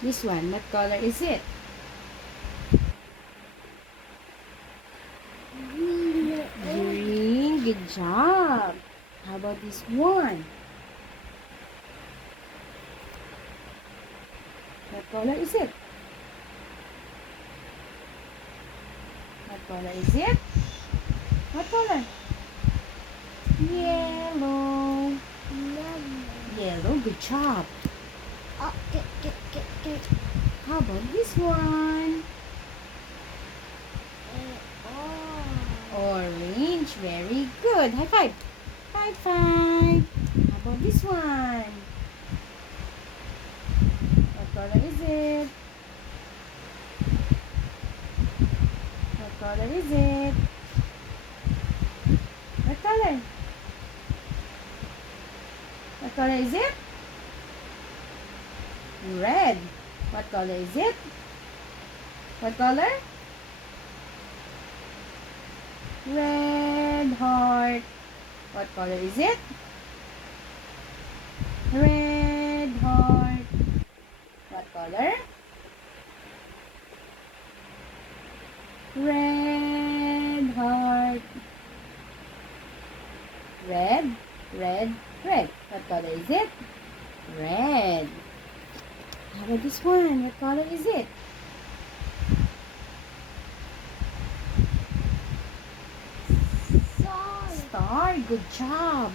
This one, what color is it? Green, good job. How about this one? What color is it? What color is it? What color? Yellow. Yellow, good job. Oh, get. How about this one? Orange, very good. High five. High five. How about this one? What color is it? What color is it? What color? What color is it? Red. What color is it? What color? Red heart. What color is it? Red heart. What color? Red heart. Red, red, red. What color is it? Red. How about this one? What color is it? Star. Good job.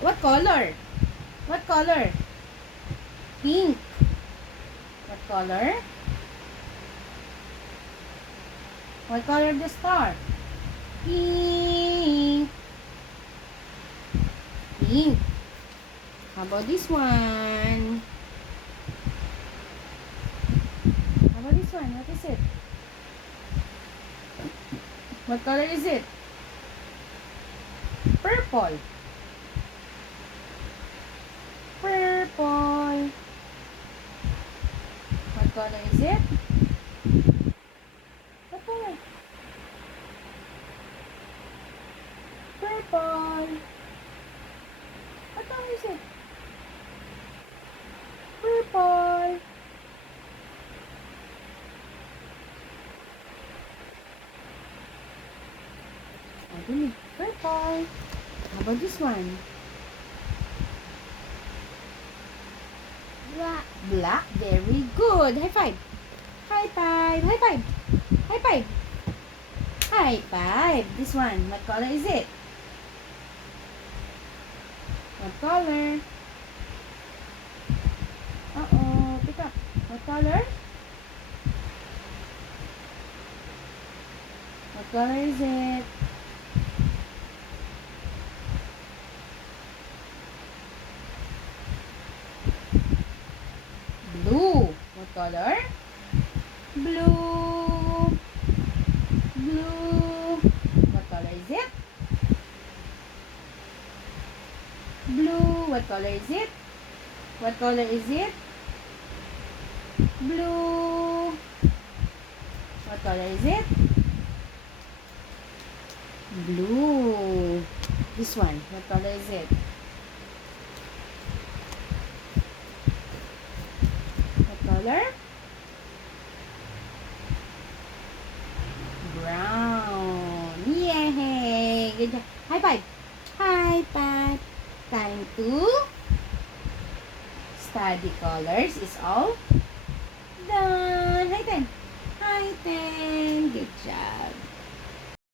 What color? What color? Pink. What color? What color of the star? Pink. Pink. How about this one? How about this one? What is it? What color is it? Purple. Purple. What color is it? What color? Purple. What color is it? Purple. I think it's purple. How about this one? Black. Very good. High five. High five. High five. High five. High five. This one. What color is it? What color? Uh-oh. Pick up. What color? What color is it? Blue. What color? Blue. Blue. What color is it? Blue. What color is it? What color is it? Blue. What color is it? Blue. This one. What color is it? What color? Brown. Yay! Good job. High five. High five. Time to study colors is all